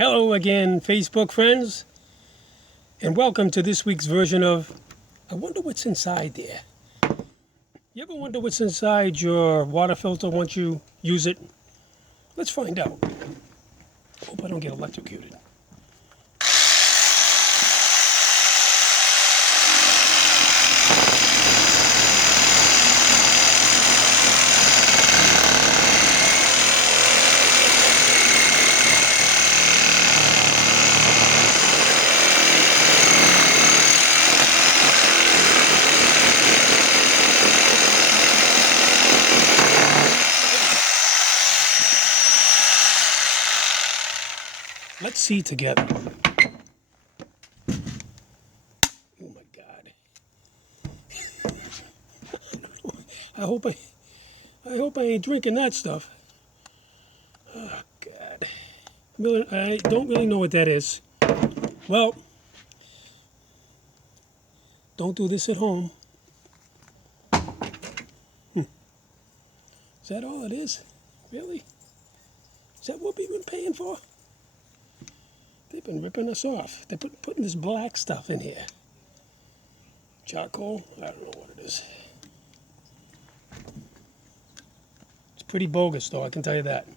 Hello again, Facebook friends, and welcome to this week's version of I Wonder What's Inside There. You ever wonder what's inside your water filter once you use it? Let's find out. Hope I don't get electrocuted. Let's see together. Oh my God! I hope I ain't drinking that stuff. Oh God! I don't really know what that is. Well, don't do this at home. Is that all it is? Really? Is that what we've been paying for? They've been ripping us off. They're putting this black stuff in here. Charcoal? I don't know what it is. It's pretty bogus, though, I can tell you that.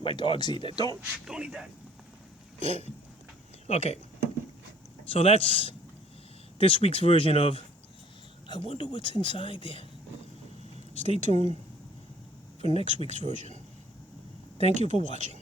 My dog's eating it. Don't eat that. Okay. So that's this week's version of I Wonder What's Inside There. Stay tuned for next week's version. Thank you for watching.